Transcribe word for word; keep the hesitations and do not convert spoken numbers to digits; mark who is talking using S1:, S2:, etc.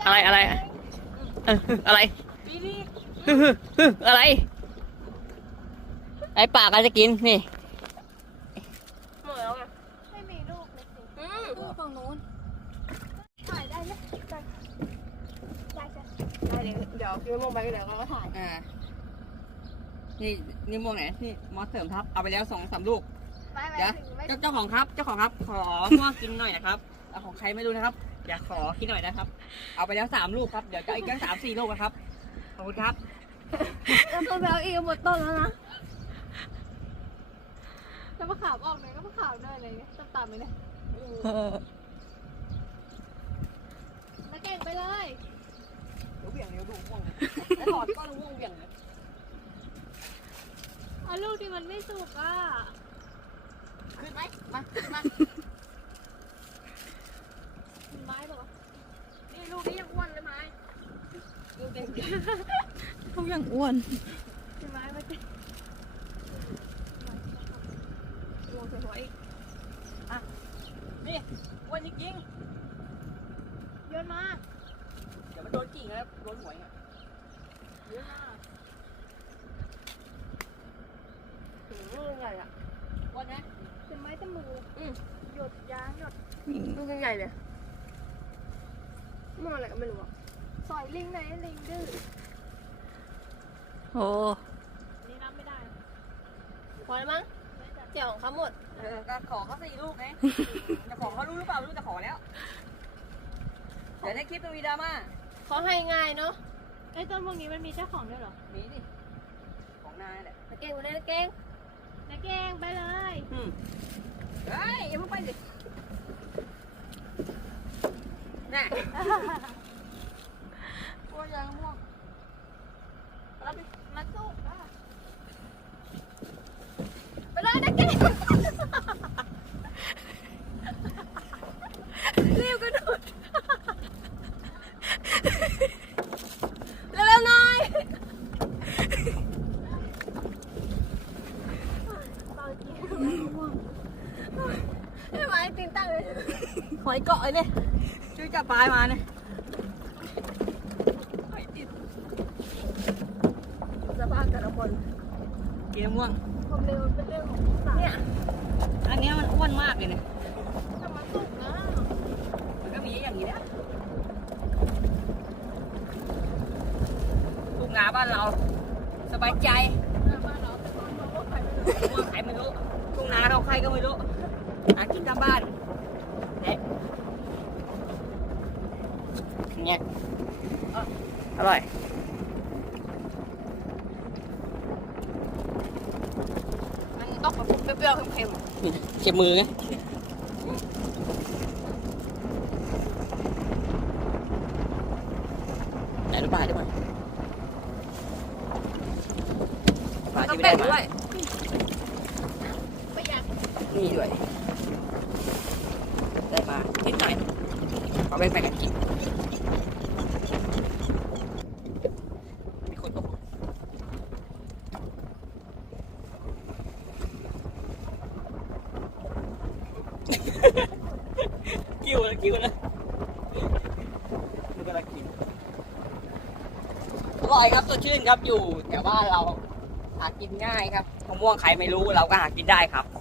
S1: อะไรอะไรเอออะไรอะไรไอ้ปากก็จะกินนี่
S2: หมดแล้วไงไม่มีลูกเลยสิอืมลูกฝั่งนู้นถ่ายได้ไหมได้ได้ใช่ได้เดี๋ยวเดี๋ยวพี่มองไปเดี๋ยวเราก็ถ่าย
S1: อ่านี่นี่ม่วงไหนนี่มอสเสริมทับเอาไปแล้วสองสามลูกเดี๋ยวเจ้าเจ้าของครับเจ้าของครับขอม่วงกินหน่อยนะครับเอาของใครไม่รู้นะครับอยากขอกินหน่อยนะครับเอาไปแล้วสามลูกครับเดี๋ยวจะอีกแค่สามสี่ลูกนะครับขอบคุณครับ
S2: แล้วต้นแล้วอีกหมดต้นแล้วนะแล้วมะขามออกเลยก็มะขามได้เลยต้นตามไปเลยแล้วเก่งไปเลย
S1: เดี๋ยวเบี่ยงเดี๋ยวดูม่วงแล้วถอดก้อนม่วงเบี่ยงเลย
S2: เอาลูกที่มันไม่สุกอ่ะ
S1: ขึ้นไหมมาขึ้นมา
S2: ไม้บอกว่า
S1: นี่ลูกนี้ยังอ้วนเลยไหมลูกเด็ก
S3: ลูกยังอ้วน
S2: ไม้มาสิลงสวย
S1: ๆอ่ะนี่อ้วนจริง
S2: ๆเยอะมาก
S1: เดี๋ยวมันโดนกิ่งแล้วโดนหัวอ่ะ
S2: เยอะมากถึงลูกใหญ่อ่ะ
S1: อ้วนนะ
S2: เป็นไม้จมูก
S1: อืม
S2: หยดยางหยดลูกใหญ่เลยมันอะไรก็ไม่รู้อ่ะสอยลิงไหนลิงดื้อ
S3: โอ้
S2: นี่นับไม่ได้พอแล้วมั้งเจียวของเขาหมด
S1: เออก็ขอเขาสี่ลูกไงจะขอเขารู้หรือเปล่ารู้จะขอแล้วเดี๋ยวในคลิปมันมีดราม่า
S2: เขาให้ง่ายเนาะไอ้ต้นพวกนี้มันมีเจ้าของด้วยเหรอ
S1: มีดิของนายแหละ
S2: นักเก่งวันนี้นักเก่งนักเก่งไปเลย
S1: อืมเฮ้ยอย่าเพิ่งไปสิน่ะ
S2: ม่วงยังม่วงเราไปมาสู้ไปเลยนักเก่งรีบกระโดดเร็วๆหน่อยไม่ไหวตีนตั้งเลย
S1: หอยเกาะเลยช่วยจับปลายมาเนี่ยหอยติด
S2: สภาพแต่ละคน
S1: กินม่วง
S2: ความเร็วเป็นเรื่องของ
S1: เนี่ยอันนี้มันอ้วนมากเลยเนี่ย
S2: แต่มันสุกนะ
S1: มันก็มีอย่างนี้นะลูกงาบ้านเราสบายใจ
S2: บ้านเราเป็นต้นมะม่วงไข่ไม่รู้
S1: มะม่วงไข่ไม่รู้ลูกงาเราใครก็ไม่รู้หากินตามบ้านเนี่ยเนี่ยอร่อย
S2: มันต้องแบบเปรี้ยวๆเค็ม
S1: เจ็บมือไงแต่รูปปลาด้วยมั้ยปลาที่ไม่ได้มา
S2: ประหยัด
S1: นี่ด้วยได้มานิดหน่อยเอาไปแบ่งกันกินมีคนตกกิ้วนะกิ้วนะมันกำลังกินอร่อยครับสดชื่นครับอยู่แถวบ้านเราหากินง่ายครับมะม่วงใครไม่รู้เราก็หากินได้ครับ